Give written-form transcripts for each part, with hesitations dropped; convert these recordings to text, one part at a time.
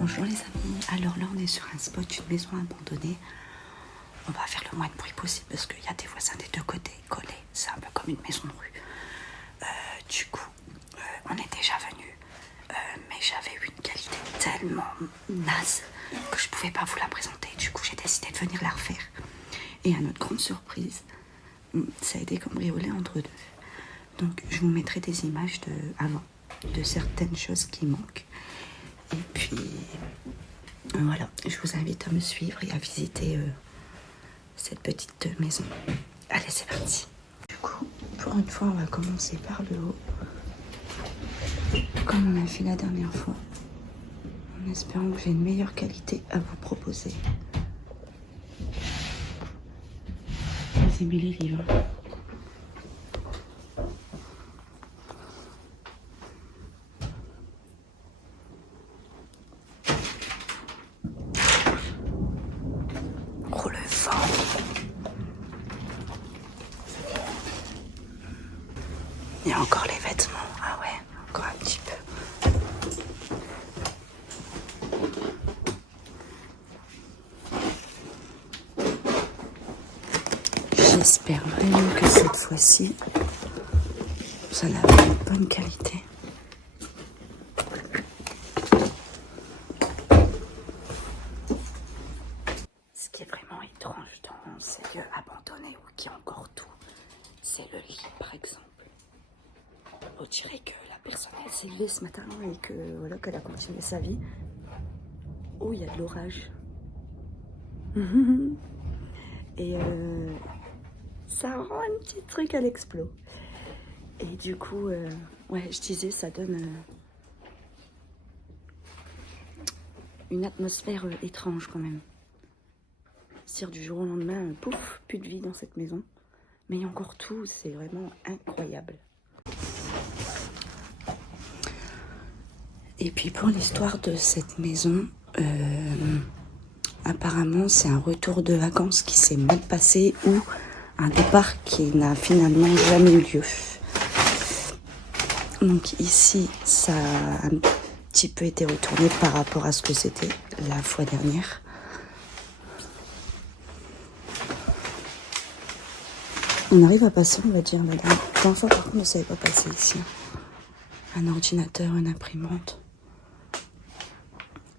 Bonjour les amis, alors là on est sur un spot, une maison abandonnée. On va faire le moins de bruit possible parce qu'il y a des voisins des deux côtés collés. C'est un peu comme une maison de rue. Du coup, on est déjà venu, mais j'avais eu une qualité tellement naze que je pouvais pas vous la présenter. Du coup, j'ai décidé de venir la refaire. Et à notre grande surprise, ça a été cambriolé entre deux. Donc, je vous mettrai des images de certaines choses qui manquent. Et puis, voilà, je vous invite à me suivre et à visiter cette petite maison. Allez, c'est parti. Du coup, pour une fois, on va commencer par le haut. Comme on a fait la dernière fois. En espérant que j'ai une meilleure qualité à vous proposer. Vous aimez les livres? Oh le vent! Il y a encore les vêtements. Ah ouais, encore un petit peu. J'espère vraiment que cette fois-ci, ça a une bonne qualité. Ce qui est vraiment étrange dans ces lieux abandonnés où il y a encore tout, c'est le lit par exemple. On dirait que la personne elle s'est levée ce matin et que voilà qu'elle a continué sa vie. Oh, il y a de l'orage. Et ça rend un petit truc à l'explos. Et du coup, ouais, je disais, ça donne une atmosphère étrange quand même. C'est-à-dire du jour au lendemain, pouf, plus de vie dans cette maison. Mais il y a encore tout, c'est vraiment incroyable. Et puis pour l'histoire de cette maison, apparemment c'est un retour de vacances qui s'est mal passé ou un départ qui n'a finalement jamais eu lieu. Donc ici, ça a un petit peu été retourné par rapport à ce que c'était la fois dernière. On arrive à passer, on va dire, la dernière fois par contre, on ne savait pas passer ici. Un ordinateur, une imprimante.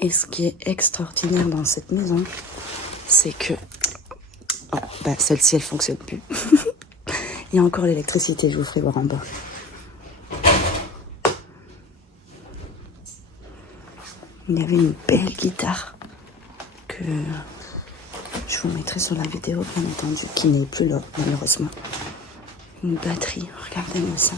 Et ce qui est extraordinaire dans cette maison, c'est que oh, bah, celle-ci, elle fonctionne plus. Il y a encore l'électricité, je vous ferai voir en bas. Il y avait une belle guitare que je vous mettrai sur la vidéo, bien entendu, qui n'est plus là, malheureusement. Une batterie, regardez-moi ça.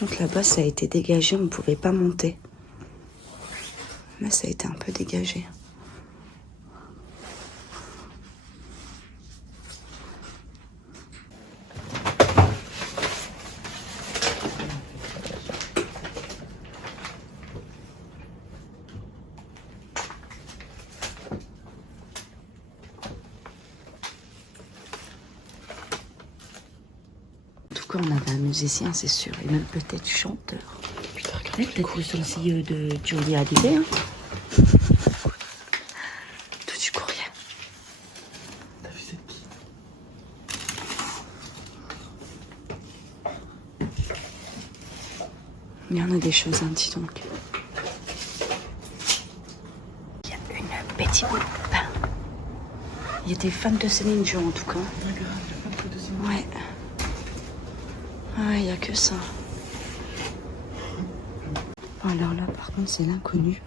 Donc là-bas, ça a été dégagé, on ne pouvait pas monter. Là, ça a été un peu dégagé. En tout cas, on avait un musicien, c'est sûr, et même peut-être chanteur. Peut-être le sourcil de Johnny Hallyday. Hein. Tout du courrier. T'as vu cette qui? Il y en a des choses, hein, dis donc. Il y a une petite boule de pain. Il était fan de Céline Dion en tout cas. Ouais. Ah, il n'y a que ça. Bon, alors là, par contre, c'est l'inconnu.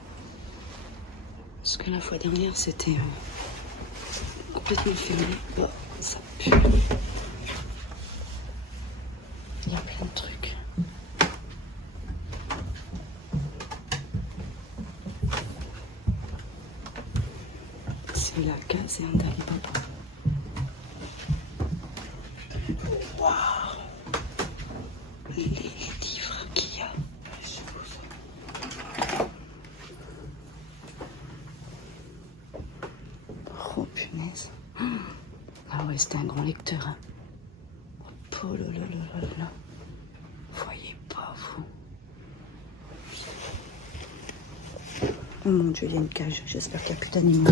Parce que la fois dernière, c'était complètement fermé. Bon, ça pue. Il y a plein de trucs. C'est la case et un d'Alibaba. Waouh! Les livres qu'il y a. Oh punaise. Ah ouais, c'était un grand lecteur. Hein. Oh là là là là là. Voyez pas vous. Oh mon Dieu, il y a une cage. J'espère qu'il n'y a plus d'animaux.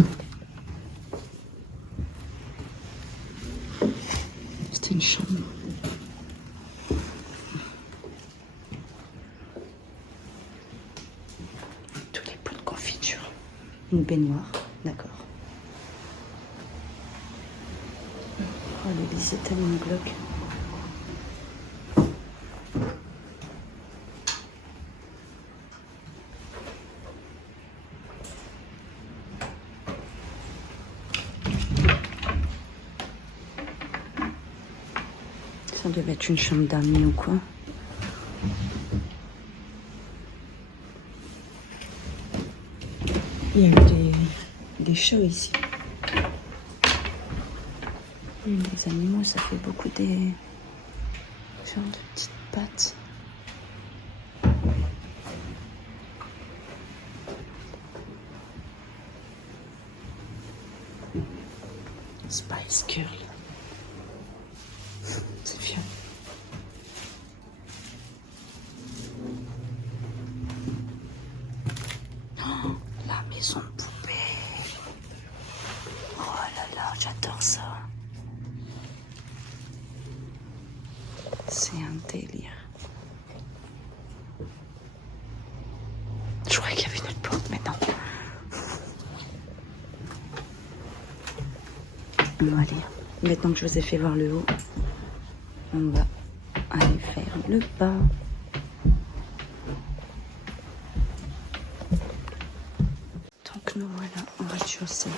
C'était une chambre. Tous les pots de confiture. Une baignoire, d'accord. Oh, l'église est tellement glauque. Ça devait être une chambre d'amis ou quoi. Il y a eu des chats ici. Les animaux, ça fait beaucoup des genre de petites pattes. Spice Girl. C'est vieux. Oh, la maison de poupée. Oh là là, j'adore ça. C'est un délire. Je croyais qu'il y avait une autre porte, mais non. Bon, allez, maintenant que je vous ai fait voir le haut, on va aller faire le bas. Donc nous voilà en rez-de-chaussée.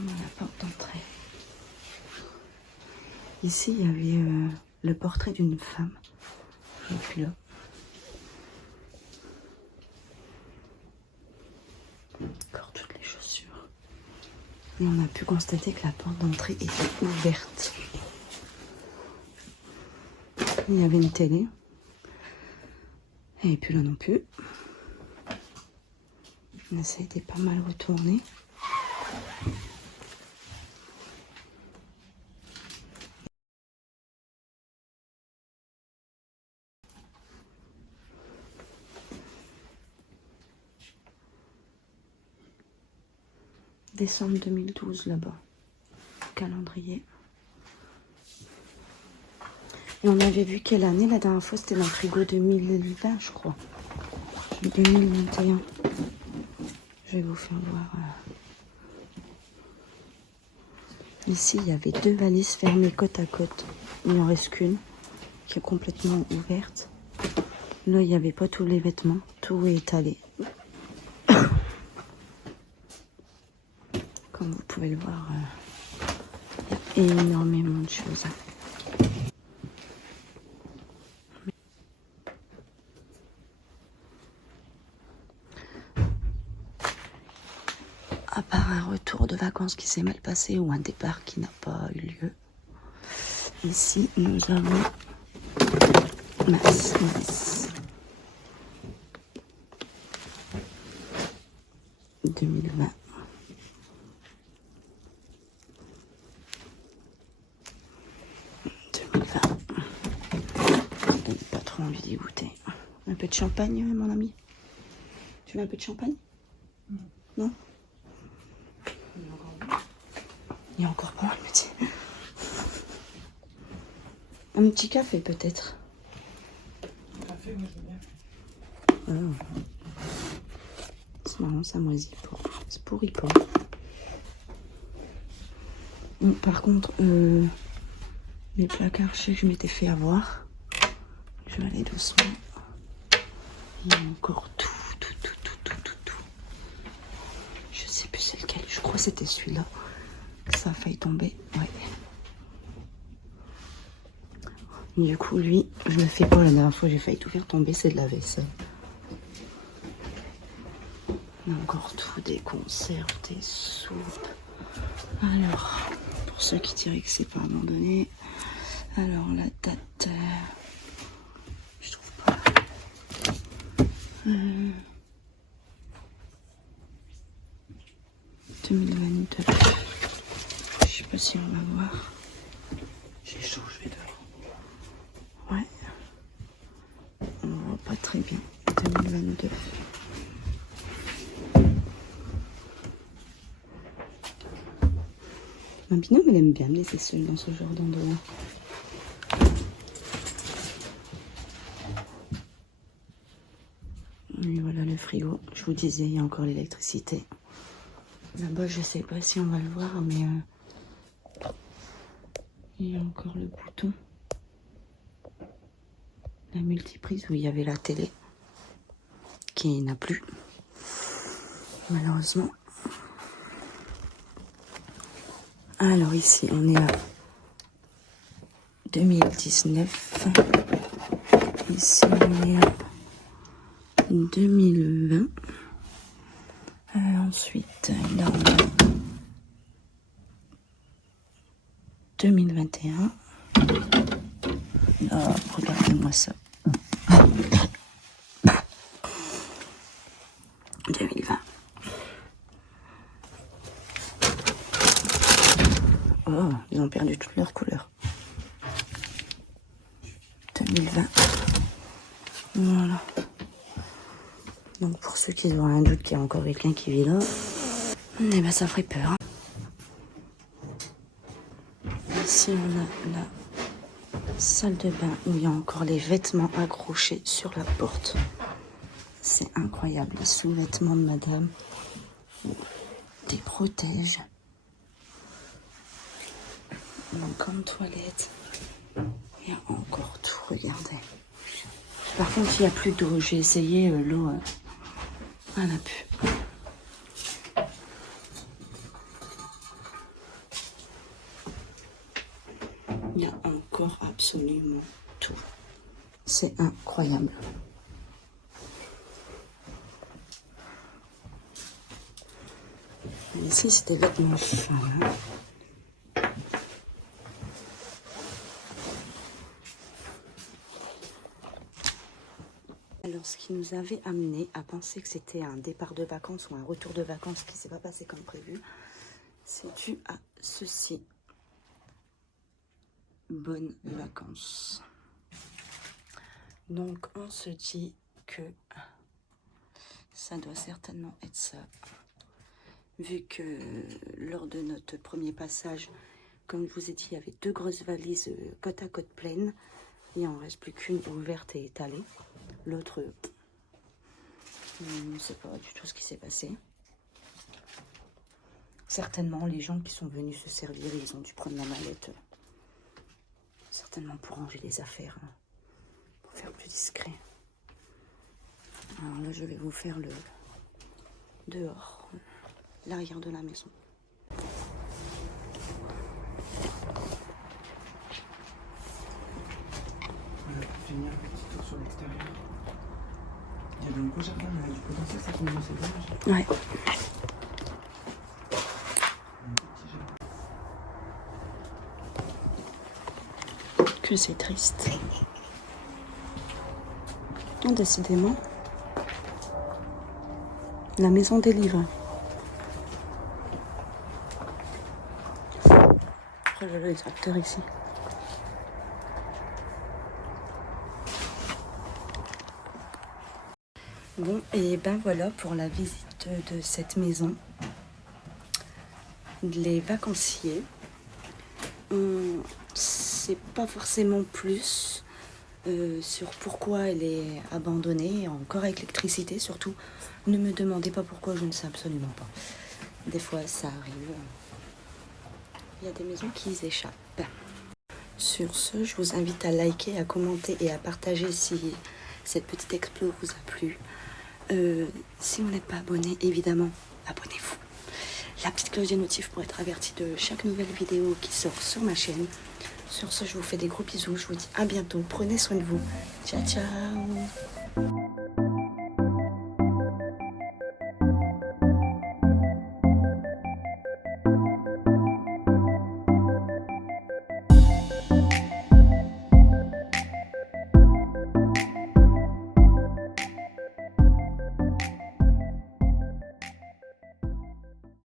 On a la porte d'entrée. Ici, il y avait le portrait d'une femme. Et puis là. Encore toutes les chaussures. Et on a pu constater que la porte d'entrée était ouverte. Il y avait une télé. Et puis là non plus. Mais ça a été pas mal retourné. Décembre 2012 là-bas. Calendrier. Et on avait vu quelle année la dernière fois, c'était dans le frigo 2020 je crois. 2021. Je vais vous faire voir. Ici, il y avait 2 valises fermées côte à côte. Il n'en reste qu'une qui est complètement ouverte. Là, il n'y avait pas tous les vêtements. Tout est étalé. Comme vous pouvez le voir, il y a énormément de choses. À part un retour de vacances qui s'est mal passé ou un départ qui n'a pas eu lieu. Ici, nous avons Mass 2020. Je n'ai pas trop envie d'y goûter. Un peu de champagne, mon ami? Tu veux un peu de champagne? Non? Il y a encore bon, elle me dit. Un petit café peut-être. Un café, moi je veux bien. Oh. C'est marrant, ça moisit pas. C'est pourri pas. Bon, par contre, les placards, je sais que je m'étais fait avoir. Je vais aller doucement. Il y a encore tout. Je sais plus c'est lequel. Je crois que c'était celui-là. Ça a failli tomber. Ouais. Du coup, lui, je le fais pas. La dernière fois, j'ai failli tout faire tomber. C'est de la vaisselle. Il y a encore tout. Des conserves, des soupes. Alors, pour ceux qui diraient que c'est pas abandonné. Alors, la date... je trouve pas. 2022. Je sais pas si on va voir. J'ai chaud, je vais dehors. Ouais. On voit pas très bien. 2022. 2022. Ma binôme, elle aime bien me laisser seule dans ce genre d'endroit. Et voilà le frigo. Je vous disais, il y a encore l'électricité. Là-bas, je sais pas si on va le voir, mais il y a encore le bouton. La multiprise où il y avait la télé, qui n'a plus, malheureusement. Alors ici, on est à 2019. Ici, on est à 2020. Ensuite, là, on est à 2021. Oh, regardez-moi ça. 2020. Oh, ils ont perdu toutes leurs couleurs. 2020. Voilà. Donc pour ceux qui auraient un doute qu'il y a encore quelqu'un qui vit là, eh ben ça ferait peur. Ici on a la salle de bain où il y a encore les vêtements accrochés sur la porte. C'est incroyable, les sous-vêtements de madame, des protèges. Donc comme toilette, il y a encore tout, regardez. Par contre, il n'y a plus d'eau. J'ai essayé l'eau. Elle n'a plus. Il y a encore absolument tout. C'est incroyable. Ici, c'était vêtements fins. Alors, ce qui nous avait amené à penser que c'était un départ de vacances ou un retour de vacances qui ne s'est pas passé comme prévu, c'est dû à ceci. Bonnes vacances. Donc, on se dit que ça doit certainement être ça. Vu que lors de notre premier passage, comme je vous ai dit, il y avait 2 grosses valises côte à côte pleines. Il n'en reste plus qu'une ouverte et étalée. L'autre, on ne sait pas du tout ce qui s'est passé. Certainement, les gens qui sont venus se servir, ils ont dû prendre la mallette. Certainement pour ranger les affaires, pour faire plus discret. Alors là, je vais vous faire le dehors, l'arrière de la maison. On va finir un petit tour sur l'extérieur. Il y avait un beau jardin, mais du potentiel, ça finit c'est dommage. Ouais. Que c'est triste. Oh, décidément. La maison des livres. Oh là là, les tracteurs ici. Bon, et ben voilà pour la visite de cette maison. Les vacanciers. On sait pas forcément plus sur pourquoi elle est abandonnée, encore avec l'électricité surtout. Ne me demandez pas pourquoi, je ne sais absolument pas. Des fois ça arrive. Il y a des maisons qui y échappent. Sur ce, je vous invite à liker, à commenter et à partager si cette petite explo vous a plu. Si vous n'êtes pas abonné, évidemment, abonnez-vous. La petite cloche des notifs pour être averti de chaque nouvelle vidéo qui sort sur ma chaîne. Sur ce, je vous fais des gros bisous. Je vous dis à bientôt. Prenez soin de vous. Ciao, ciao.